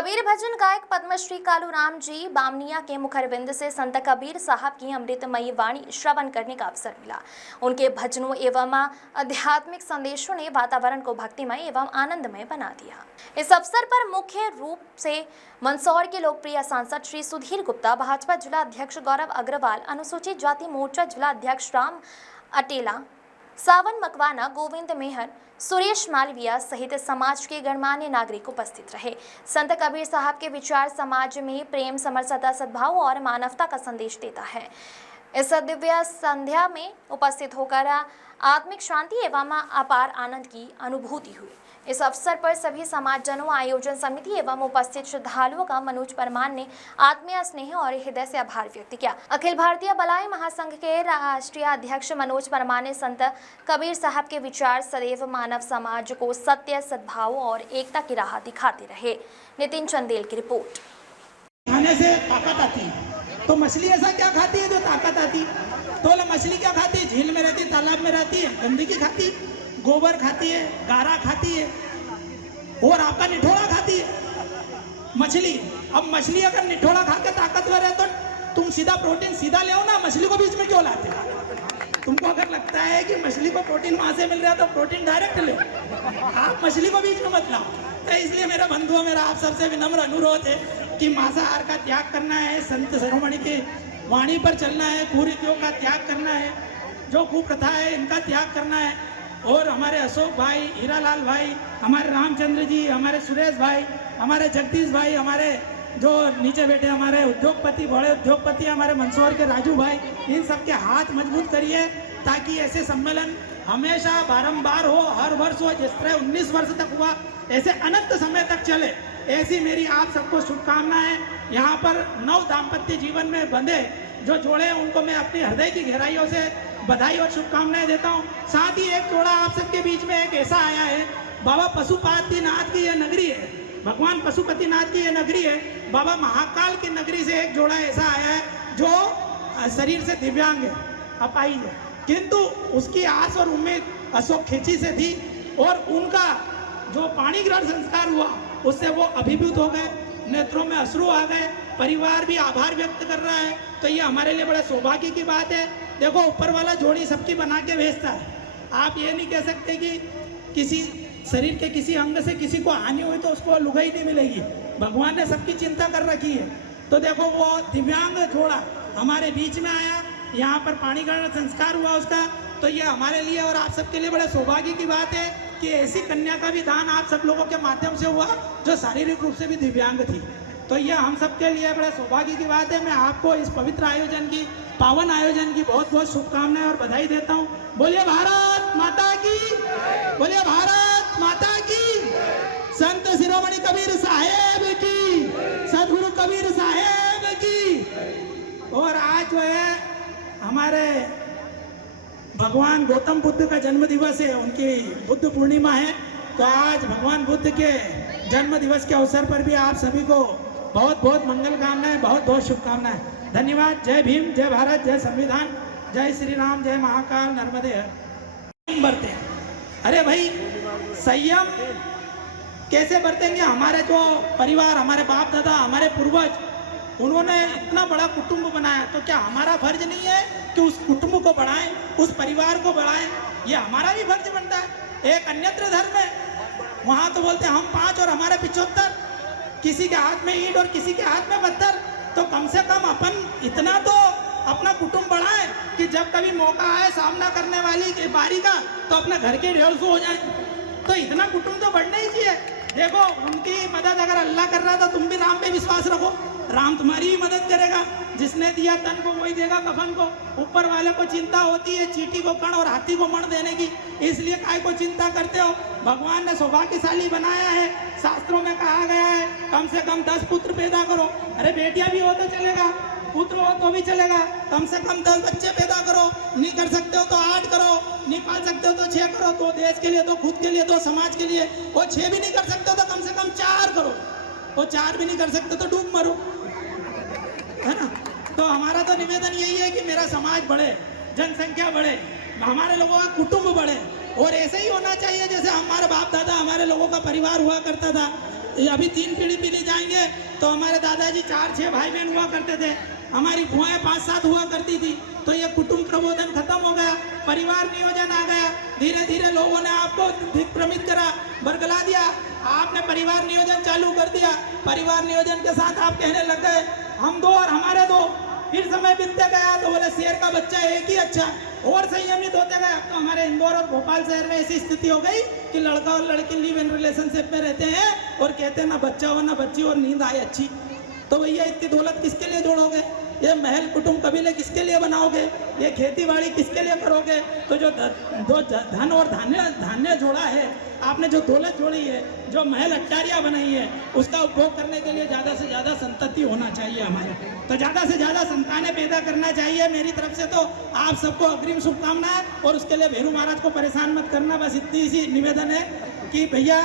कबीर भजन गायक पद्मश्री कालूराम जी बामनिया के मुखरबिंद से संत कबीर साहब की अमृतमयी वाणी श्रवण करने का अवसर मिला। उनके भजनों एवं आध्यात्मिक संदेशों ने वातावरण को भक्तिमय एवं आनंदमय बना दिया। इस अवसर पर मुख्य रूप से मंदसौर के लोकप्रिय सांसद श्री सुधीर गुप्ता, भाजपा जिला अध्यक्ष गौरव अग्रवाल, अनुसूचित जाति मोर्चा जिला अध्यक्ष राम अटेला, सावन मकवाना, गोविंद मेहर, सुरेश मालविया सहित समाज के गणमान्य नागरिक उपस्थित रहे। संत कबीर साहब के विचार समाज में प्रेम, समरसता, सद्भाव और मानवता का संदेश देता है। इस दिव्य संध्या में उपस्थित होकर आत्मिक शांति एवं अपार आनंद की अनुभूति हुई। इस अवसर पर सभी समाजजनों, आयोजन समिति एवं उपस्थित श्रद्धालुओं का मनोज परमार ने आत्मीय स्नेह और हृदय से आभार व्यक्त किया। अखिल भारतीय बलाई महासंघ के राष्ट्रीय अध्यक्ष मनोज परमार ने संत कबीर साहब के विचार सदैव मानव समाज को सत्य, सद्भाव और एकता की राह दिखाते रहे। नितिन चंदेल की रिपोर्ट। खाने से ताकत आती, तो मछली ऐसा क्या खाती है जो ताकत आती? तो मछली क्या खाती है? झील में रहती, तालाब में रहती है, गंदगी खाती, गोबर खाती है, गारा खाती है और आपका निठोड़ा खाती है मछली। अब मछली अगर निठोड़ा खा के ताकतवर है तो तुम सीधा प्रोटीन सीधा ले आओ ना, मछली को बीच में क्यों लाते हो? तुमको अगर लगता है कि मछली को प्रोटीन वहां से मिल रहा है तो प्रोटीन डायरेक्ट ले, आप मछली को बीच में मत लाओ। तो इसलिए मेरा बंधुओं, मेरा आप सबसे विनम्र अनुरोध है कि मांसाहार का त्याग करना है, संत शिरोमणि की वाणी पर चलना है, कुरीतियों का त्याग करना है, जो कुप्रथा है इनका त्याग करना है। और हमारे अशोक भाई, हीरालाल भाई, हमारे रामचंद्र जी, हमारे सुरेश भाई, हमारे जगदीश भाई, हमारे जो नीचे बैठे हमारे उद्योगपति, बड़े उद्योगपति हमारे मंदसौर के राजू भाई, इन सबके हाथ मजबूत करिए ताकि ऐसे सम्मेलन हमेशा बारंबार हो, हर वर्ष हो। जिस तरह 19 वर्ष तक हुआ ऐसे अनंत समय तक चले, ऐसी मेरी आप सबको शुभकामनाएं। यहाँ पर नव दाम्पत्य जीवन में बंधे जो जोड़े हैं उनको मैं अपनी हृदय की गहराइयों से बधाई और शुभकामनाएं देता हूँ। साथ ही एक जोड़ा आप सबके बीच में एक ऐसा आया है, बाबा पशुपतिनाथ की यह नगरी है, भगवान पशुपतिनाथ की यह नगरी है, बाबा महाकाल की नगरी से एक जोड़ा ऐसा आया है जो शरीर से दिव्यांग है, अपाहिज है, किंतु उसकी आस और उम्मीद अशोक खेची से थी और उनका जो पाणी ग्रहण संस्कार हुआ उससे वो अभिभूत हो गए, नेत्रों में अश्रु आ गए, परिवार भी आभार व्यक्त कर रहा है। तो ये हमारे लिए बड़ा सौभाग्य की बात है। देखो, ऊपर वाला जोड़ी सबकी बना के भेजता है। आप ये नहीं कह सकते कि किसी शरीर के किसी अंग से किसी को हानि हुई तो उसको लुगाई नहीं मिलेगी। भगवान ने सबकी चिंता कर रखी है। तो देखो, वो दिव्यांग जोड़ा हमारे बीच में आया, यहाँ पर पाणी ग्रहण संस्कार हुआ उसका। तो ये हमारे लिए और आप सबके लिए बड़े सौभाग्य की बात है कि ऐसी कन्या का भी दान आप सब लोगों के माध्यम से हुआ जो शारीरिक रूप से भी दिव्यांग थी। तो ये हम सबके लिए बड़े सौभाग्य की बात है। मैं आपको इस पवित्र आयोजन की, पावन आयोजन की बहुत बहुत शुभकामनाएं और बधाई देता हूँ। बोलिए भारत माता की, बोलिए भारत माता की, संत शिरोमणि कबीर साहेब की, सदगुरु कबीर साहेब की। और आज जो है हमारे भगवान गौतम बुद्ध का जन्म दिवस है, उनकी बुद्ध पूर्णिमा है। तो आज भगवान बुद्ध के जन्म दिवस के अवसर पर भी आप सभी को बहुत बहुत मंगल कामनाएं, बहुत बहुत शुभकामनाएं। धन्यवाद। जय भीम, जय भारत, जय संविधान, जय श्री राम, जय महाकाल, नर्मदे हर। बरते हैं, अरे भाई संयम कैसे बरतेंगे? हमारे जो परिवार, हमारे बाप दादा, हमारे पूर्वज, उन्होंने इतना बड़ा कुटुंब बनाया, तो क्या हमारा फर्ज नहीं है कि उस कुटुंब को बढ़ाएं, उस परिवार को बढ़ाएं? ये हमारा भी फर्ज बनता है। एक अन्यत्र धर्म है, वहां तो बोलते हैं हम 5 और हमारे 75, किसी के हाथ में ईंट और किसी के हाथ में पत्थर। तो कम से कम अपन इतना तो अपना कुटुंब बढ़ाएं कि जब कभी मौका आए सामना करने वाली के बारी का तो अपने घर के 150 हो जाए। तो इतना कुटुंब तो बढ़ना ही चाहिए। देखो, उनकी मदद अगर अल्लाह कर रहा है तो तुम भी राम पे विश्वास रखो, राम तुम्हारी ही मदद करेगा। जिसने दिया तन को वही देगा कफन को। ऊपर वाले को चिंता होती है चींटी को कण और हाथी को मण देने की, इसलिए काय को चिंता करते हो? भगवान ने सौभाग्यशाली बनाया है। शास्त्रों में कहा गया है कम से कम 10 पुत्र पैदा करो। अरे बेटियां भी हो तो चलेगा, पुत्र हो तो भी चलेगा, कम से कम 10 बच्चे पैदा करो। नहीं कर सकते हो तो 8 करो, नहीं पाल सकते हो तो 6 करो, तो देश के लिए, तो खुद के लिए, तो समाज के लिए। और 6 भी नहीं कर सकते हो तो कम से कम 4 करो, और 4 भी नहीं कर सकते तो डूब मरो, है ना? तो हमारा तो निवेदन यही है कि मेरा समाज बढ़े, जनसंख्या बढ़े, हमारे लोगों का कुटुंब बढ़े। और ऐसे ही होना चाहिए जैसे हमारे बाप दादा, हमारे लोगों का परिवार हुआ करता था। अभी 3 पीढ़ी जाएंगे तो हमारे दादाजी 4-6 भाई बहन हुआ करते थे, हमारी बुआएं 5-7 हुआ करती थी। तो ये कुटुंब प्रबोधन खत्म हो गया, परिवार नियोजन आ गया। धीरे धीरे लोगों ने आपको दिग्भ्रमित करा, बरगला दिया, आपने परिवार नियोजन चालू कर दिया। परिवार नियोजन के साथ आप कहने लग गए हम 2 और हमारे 2। फिर समय बीतते गया तो बोले शेर का बच्चा एक ही अच्छा, और संयमित होते गए। अब तो हमारे इंदौर और भोपाल शहर में ऐसी स्थिति हो गई कि लड़का और लड़की लिव इन रिलेशनशिप में रहते हैं और कहते हैं ना बच्चा हो ना बच्ची और नींद आए अच्छी। तो भैया इतनी दौलत किसके लिए जोड़ोगे? ये महल कुटुंब कबीले किसके लिए बनाओगे? ये खेती बाड़ी किसके लिए करोगे? तो जो धन और धान्य जोड़ा है आपने, जो दौलत जोड़ी है, जो महल अट्टारियाँ बनाई है, उसका उपभोग करने के लिए ज़्यादा से ज़्यादा संतति होना चाहिए हमारे। तो ज़्यादा से ज़्यादा संतानें पैदा करना चाहिए। मेरी तरफ से तो आप सबको अग्रिम शुभकामनाएं, और उसके लिए भेरू महाराज को परेशान मत करना। बस इतनी सी निवेदन है कि भैया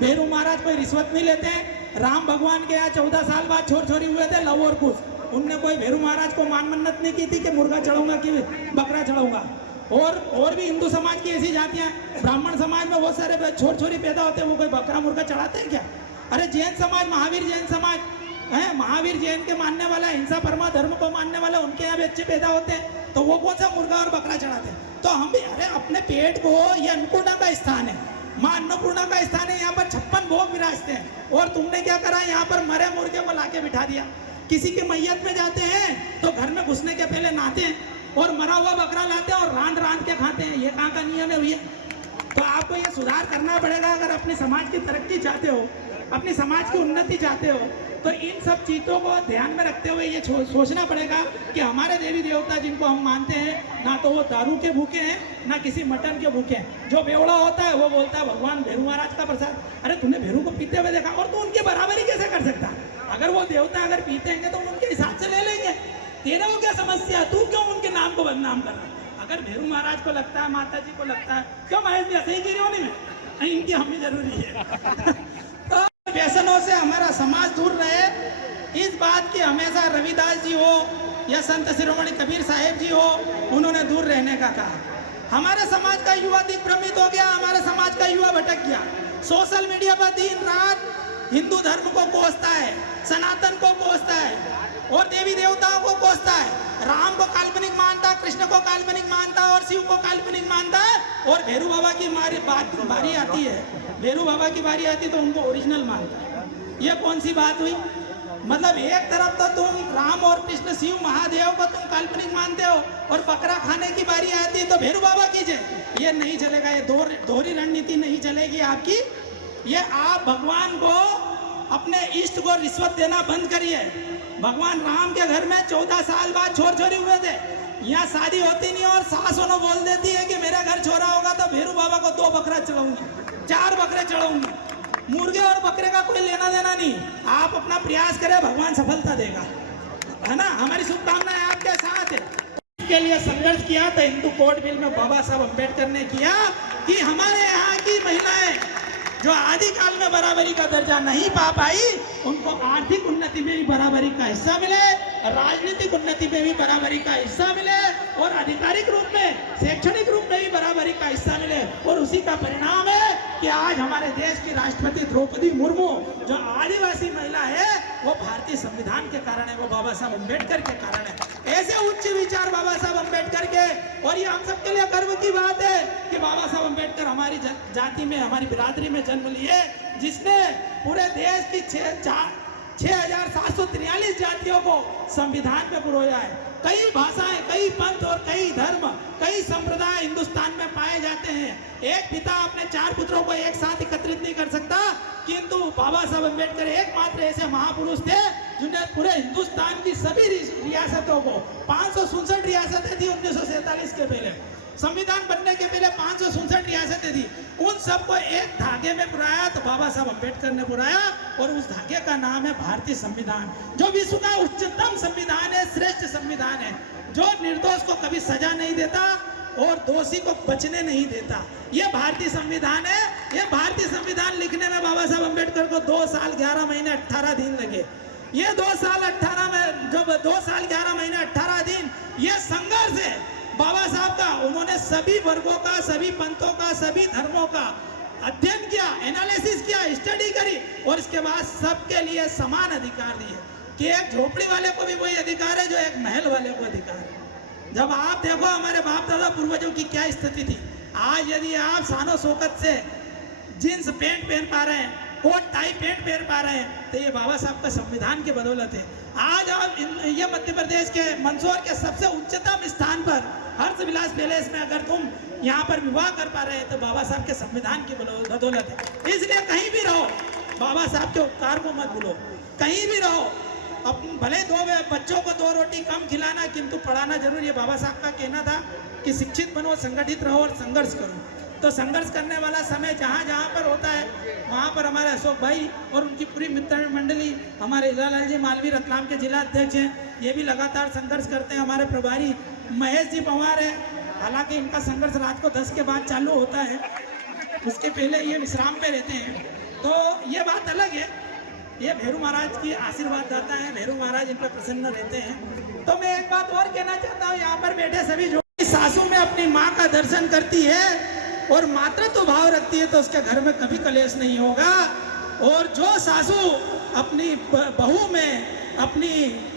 भेरू महाराज कोई रिश्वत नहीं लेते हैं। राम भगवान के यहाँ 14 साल बाद छोर छोरी हुए थे, लव और कुश। उनने कोई भेरू महाराज को मान मन्नत नहीं की थी कि मुर्गा चढ़ाऊंगा कि बकरा चढ़ाऊंगा। और भी हिंदू समाज की ऐसी जातियां, ब्राह्मण समाज में बहुत सारे छोर छोरी पैदा होते हैं, वो कोई बकरा मुर्गा चढ़ाते हैं क्या? अरे जैन समाज, महावीर जैन समाज है, महावीर जैन के मानने वाला, हिंसा परमा धर्म को मानने वाला, उनके यहाँ भी अच्छे पैदा होते हैं, तो वो कौन सा मुर्गा और बकरा चढ़ाते हैं? तो हम भी, अरे अपने पेट को, ये अन्नपूर्णा का स्थान है, माँ अन्नपूर्णा का स्थान है, यहाँ पर 56 भोग विराजते हैं। और तुमने क्या करा, यहाँ पर मरे मुर्गे को लाके बिठा दिया। किसी की मैयत में जाते हैं तो घर में घुसने के पहले नहाते हैं और मरा हुआ बकरा लाते हैं और रांध के खाते हैं। ये कहाँ का नियम है भैया? तो आपको ये सुधार करना पड़ेगा। अगर अपने समाज की तरक्की चाहते हो, अपनी समाज की उन्नति चाहते हो, तो इन सब चीज़ों को ध्यान में रखते हुए ये सोचना पड़ेगा कि हमारे देवी देवता जिनको हम मानते हैं, ना तो वो दारू के भूखे हैं, ना किसी मटन के भूखे हैं। जो बेवड़ा होता है वो बोलता है भगवान भेरू महाराज का प्रसाद। अरे तूने भेरू को पीते हुए देखा, और तू उनकी बराबरी कैसे कर सकता? अगर वो देवता अगर पीते हैं तो उनके हिसाब से ले लेंगे। तेरे को क्या समस्या? तू क्यों उनके नाम को बदनाम कर रहा है? अगर भेरू महाराज को लगता है, माता जी को लगता है, क्यों महेश जी सही गिरी होनी में इनकी हमें जरूरी है। तो व्यसनों से हमारा समाज दूर रहे, इस बात की हमेशा रविदास जी हो या संत शिरोमणि कबीर साहेब जी हो, उन्होंने दूर रहने का कहा। हमारे समाज का युवा दिग्भ्रमित हो गया, हमारे समाज का युवा भटक गया। सोशल मीडिया पर दिन रात हिंदू धर्म को कोसता है, सनातन को कोसता है और देवी देवताओं को कोसता है। राम को काल्पनिक मानता, कृष्ण को काल्पनिक मानता और शिव को काल्पनिक मानता है। और भेरू बाबा की बारी आती है, भेरू बाबा की बारी आती तो उनको ओरिजिनल मानता है। ये कौन सी बात हुई? मतलब एक तरफ तो तुम राम और कृष्ण शिव महादेव को तुम काल्पनिक मानते हो और बकरा खाने की बारी आती है तो भेरू बाबा कीजिए। ये नहीं चलेगा, ये दोहरी रणनीति नहीं चलेगी आपकी। ये आप भगवान को, अपने इष्ट को रिश्वत देना बंद करिए। भगवान राम के घर में 14 साल बाद छोर छोरी हुए थे, यहाँ शादी होती नहीं और सास उन्हें बोल देती है कि मेरा घर छोरा होगा तो भेरू बाबा को 2 बकरा चढ़ाऊंगी, 4 बकरे चढ़ाऊंगी। मुर्गे और बकरे का कोई लेना देना नहीं, आप अपना प्रयास करें, भगवान सफलता देगा, है ना। हमारी शुभकामनाएं आपके साथ है। इसके लिए संघर्ष किया था हिंदू कोड बिल में बाबा साहब अम्बेडकर ने किया कि हमारे यहाँ की महिलाएं जो आदिकाल में बराबरी का दर्जा नहीं पा पाई, उनको आर्थिक उन्नति में भी बराबरी का हिस्सा मिले, राजनीतिक उन्नति में भी बराबरी का हिस्सा मिले और आधिकारिक रूप में, शैक्षणिक रूप में भी बराबरी का हिस्सा मिले। और उसी का परिणाम है कि आज हमारे देश की राष्ट्रपति द्रौपदी मुर्मू जो आदिवासी महिला है, वो भारतीय संविधान के कारण है, वो बाबा साहब अम्बेडकर के कारण है। ऐसे उच्च विचार बाबा साहब अम्बेडकर के, और ये हम सबके लिए गर्व की बात है कि बाबा साहब अम्बेडकर हमारी जाति में, हमारी बिरादरी में जन्म लिए, जिसने पूरे देश की 6,743 जातियों को संविधान में पुरोया है। कई भाषाएं, कई पंथ और कई धर्म, कई संप्रदाय हिंदुस्तान में पाए जाते हैं। एक पिता अपने 4 पुत्रों को एक साथ एकत्रित नहीं कर सकता, किंतु बाबा साहब अम्बेडकर एकमात्र ऐसे महापुरुष थे जिन्होंने पूरे हिंदुस्तान की सभी रियासतों को, 567 रियासतें थी 1947 के पहले, संविधान बनने के पहले 567 रियासतें थी, उन सबको एक धागे में पुराया तो बाबा साहब अम्बेडकर ने पुराया। और उस धागे का नाम है भारतीय संविधान, जो विश्व का उच्चतम संविधान है, श्रेष्ठ संविधान है, जो निर्दोष को कभी सजा नहीं देता और दोषी को बचने नहीं देता। ये भारतीय संविधान है। ये भारतीय संविधान लिखने में बाबा साहब अम्बेडकर को 2 साल 11 महीने 18 दिन लगे। ये 2 साल 11 महीने 18 दिन ये संघर्ष है बाबा साहब का। उन्होंने सभी वर्गों का, सभी पंथों का, सभी धर्मों का अध्ययन किया, एनालिसिस किया, स्टडी करी और इसके बाद सबके लिए समान अधिकार दिए कि एक झोपड़ी वाले को भी वही अधिकार है जो एक महल वाले को अधिकार है। जब आप देखो हमारे बाप दादा पूर्वजों की क्या स्थिति थी, आज यदि आप शानो शौकत से जींस पैंट पहन पा रहे हैं, कोट टाई पैंट पहन पा रहे हैं, तो ये बाबा साहब का संविधान की बदौलत है। आज आप ये मध्य प्रदेश के मंदसौर के सबसे उच्चतम स्थान पर हर्ष विलास पैलेस में अगर तुम यहाँ पर विवाह कर पा रहे हैं तो बाबा साहब के संविधान की बदौलत है। इसलिए कहीं भी रहो, बाबा साहब के उपकार को मत भूलो। कहीं भी रहो, अब भले दो बच्चों को 2 रोटी कम खिलाना, किंतु पढ़ाना जरूर। ये बाबा साहब का कहना था कि शिक्षित बनो, संगठित रहो और संघर्ष करो। तो संघर्ष करने वाला समय जहाँ जहाँ पर होता है वहाँ पर हमारे अशोक भाई और उनकी पूरी मित्र मंडली, हमारे हिलालाल जी मालवी रतलाम के जिला अध्यक्ष हैं, ये भी लगातार संघर्ष करते हैं। हमारे प्रभारी महेश जी पवार है, हालांकि इनका संघर्ष रात को 10 के बाद चालू होता है, उसके पहले ये विश्राम पे रहते हैं। तो ये बात अलग है, ये भैरू महाराज की आशीर्वाद दाता है, भैरू महाराज इन पर प्रसन्न रहते हैं। तो मैं एक बात और कहना चाहता हूँ, यहाँ पर बैठे सभी जो सासू में अपनी माँ का दर्शन करती है और मातृत्व भाव रखती है तो उसके घर में कभी कलेश नहीं होगा। और जो सासू अपनी बहू में, अपनी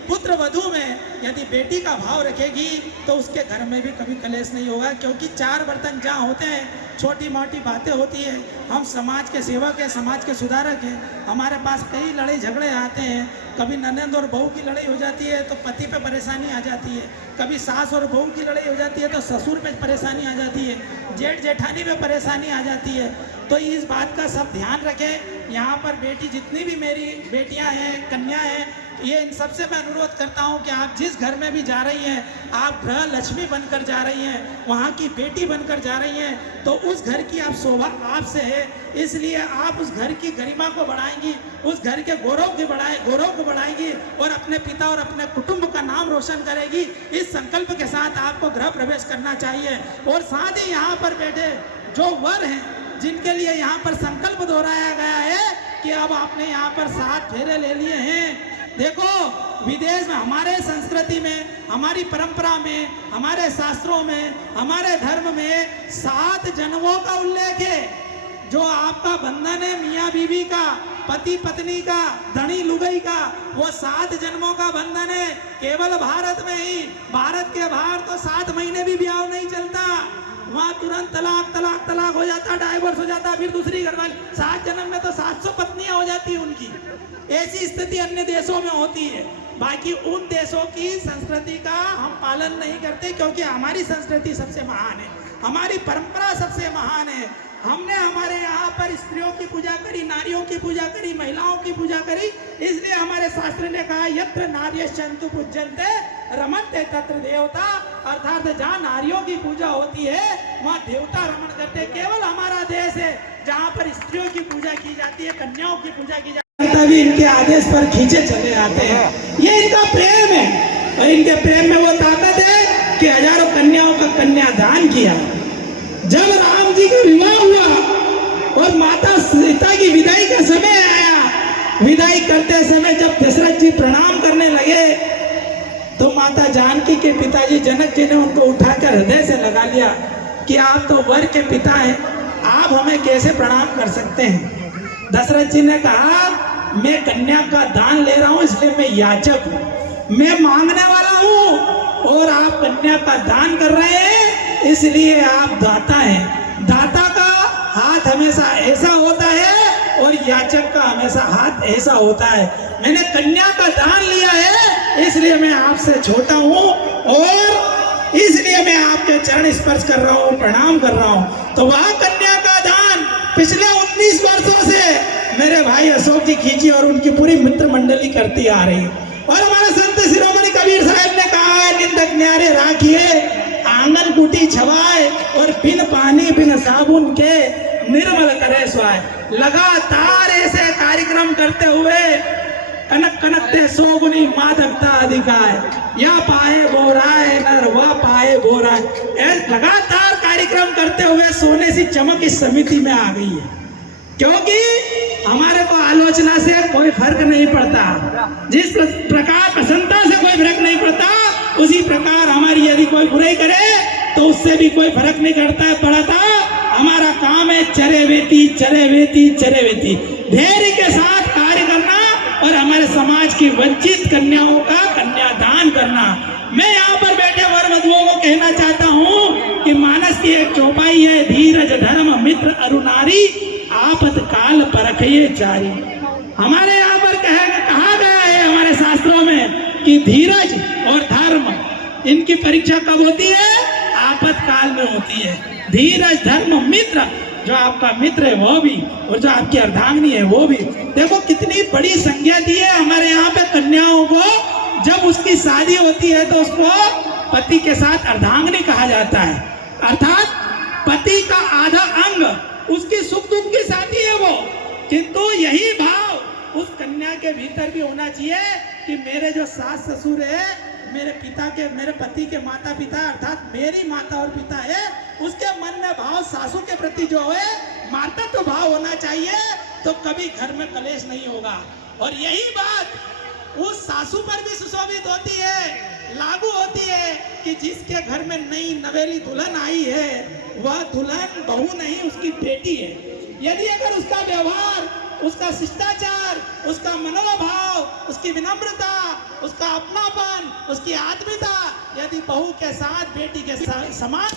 पुत्र वधू में यदि बेटी का भाव रखेगी तो उसके घर में भी कभी कलेश नहीं होगा, क्योंकि 4 बर्तन जहाँ होते हैं छोटी मोटी बातें होती है। हम समाज के सेवक हैं, समाज के सुधारक हैं, हमारे पास कई लड़ाई झगड़े आते हैं। कभी ननद और बहू की लड़ाई हो जाती है तो पति पे परेशानी आ जाती है, कभी सास और बहू की लड़ाई हो जाती है तो ससुर पे परेशानी आ जाती है, जेठ जेठानी पे परेशानी आ जाती है। तो इस बात का सब ध्यान रखें। यहाँ पर बेटी जितनी भी मेरी बेटियाँ हैं, कन्या हैं, ये इन सबसे मैं अनुरोध करता हूँ कि आप जिस घर में भी जा रही हैं, आप गृह लक्ष्मी बनकर जा रही हैं, वहाँ की बेटी बनकर जा रही हैं, तो उस घर की आप शोभा आपसे है। इसलिए आप उस घर की गरिमा को बढ़ाएंगी, उस घर के गौरव को बढ़ाएंगी और अपने पिता और अपने कुटुंब का नाम रोशन करेगी। इस संकल्प के साथ आपको गृह प्रवेश करना चाहिए। और साथ ही यहाँ पर बैठे जो वर हैं, जिनके लिए यहाँ पर संकल्प दोहराया गया है कि अब आपने यहाँ पर 7 फेरे ले लिए हैं। देखो, विदेश में, हमारे संस्कृति में, हमारी परंपरा में, हमारे शास्त्रों में, हमारे धर्म में 7 जन्मों का उल्लेख है। जो आपका बंधन है मियाँ बीवी का, पति पत्नी का, धनी लुगाई का, वो 7 जन्मों का बंधन है। केवल भारत में ही, भारत के बाहर तो 7 महीने भी ब्याह नहीं चलता, वहाँ तुरंत तलाक हो जाता, डाइवोर्स हो जाता, फिर दूसरी घरवाली। 7 जन्म में तो 700 पत्नियां हो जाती है उनकी। ऐसी स्थिति अन्य देशों में होती है। बाकी उन देशों की संस्कृति का हम पालन नहीं करते, क्योंकि हमारी संस्कृति सबसे महान है, हमारी परंपरा सबसे महान है। हमने हमारे यहाँ पर स्त्रियों की पूजा करी, नारियों की पूजा करी, महिलाओं की पूजा करी। इसलिए हमारे शास्त्र ने कहा, यत्र नार्यश्चन्तु पूज्यन्ते रमन्ते तत्र देवता, अर्थात जहाँ नारियों की पूजा होती है वहाँ देवता रमन करते। केवल हमारा देश है जहाँ पर स्त्रियों की पूजा की जाती है, कन्याओं की पूजा की जाती है, तभी इनके आदेश पर खींचे चले आते हैं। ये इनका प्रेम है, और इनके प्रेम में वो ताकत है कि हजारों कन्याओं का कन्यादान किया। जब राम जी का विवाह हुआ और माता सीता की विदाई का समय आया, विदाई करते समय जब दशरथ जी प्रणाम करने लगे तो माता जानकी के पिताजी जनक जी ने उनको उठाकर हृदय से लगा लिया कि आप तो वर के पिता हैं, आप हमें कैसे प्रणाम कर सकते हैं। दशरथ जी ने कहा, मैं कन्या का दान ले रहा हूँ, इसलिए मैं याचक हूँ, मैं मांगने वाला हूँ, और आप कन्या का दान कर रहे हैं, इसलिए आप दाता हैं। दाता का हाथ हमेशा ऐसा होता है और याचक का हमेशा हाथ ऐसा होता है। मैंने कन्या का दान लिया है, इसलिए मैं आपसे छोटा हूँ और इसलिए मैं आपके चरण स्पर्श कर रहा हूँ, प्रणाम कर रहा हूँ। तो वह कन्या का दान पिछले 19 वर्षों से मेरे भाई अशोक जी खींची और उनकी पूरी मित्र मंडली करती आ रही है। और हमारे संत शिरोमणि कबीर साहब ने कहा है, निंदक न्यारे राखिए, आंगन कुटी छवाए, और बिन पानी बिन साबुन के निर्मल करे स्वाय। लगातार ऐसे कार्यक्रम करते हुए कनक कनकते सोगुनी मादकता अधिकाय, या पाए बोराए नर व पाए बोराए। लगातार कार्यक्रम करते हुए सोने सी चमक इस समिति में आ गई है, क्योंकि हमारे को आलोचना से कोई फर्क नहीं पड़ता। जिस प्रकार प्रसन्नता से कोई फर्क नहीं पड़ता, उसी प्रकार हमारी यदि कोई बुराई करे तो उससे भी कोई फर्क नहीं पड़ता। हमारा काम है है चरेवेती चरेवेती चरेवेती, धैर्य के साथ कार्य करना और हमारे समाज की वंचित कन्याओं का कन्यादान करना। मैं यहाँ पर बैठे वर वधुओं को कहना चाहता हूँ कि मानस की एक चौपाई है, धीरज धर्म मित्र अरुनारी, आपतकाल परखिए जारी। हमारे यहाँ पर कहा गया है हमारे शास्त्रों में कि धीरज और धर्म इनकी परीक्षा कब होती है? आपतकाल में होती है। धीरज धर्म मित्र, जो आपका मित्र है वो भी, और जो आपकी अर्धांगिनी है वो भी। देखो कितनी बड़ी संज्ञा दी है हमारे यहाँ पे कन्याओं को। जब उसकी शादी होती है तो उसको पति के साथ अर्धांगिनी कहा जाता है, अर्थात पति का आधा अंग, उसकी सुख दुख की साथी है वो। किंतु यही भाव उस कन्या के भीतर भी होना चाहिए कि मेरे जो सास ससुर है, मेरे पति के माता पिता अर्थात मेरी माता और पिता है, उसके मन में भाव सासू के प्रति जो है मातृत्व भाव होना चाहिए, तो कभी घर में कलेश नहीं होगा। और यही बात उस सासू पर भी सुशोभित होती है, लागू होती है कि जिसके घर में नई नवेली दुल्हन आई है, वह दुल्हन बहू नहीं उसकी बेटी है। यदि अगर उसका व्यवहार, उसका शिष्टाचार, उसका मनोभाव, उसकी विनम्रता, उसका अपनापन, उसकी आत्मीयता यदि बहू के साथ बेटी के समान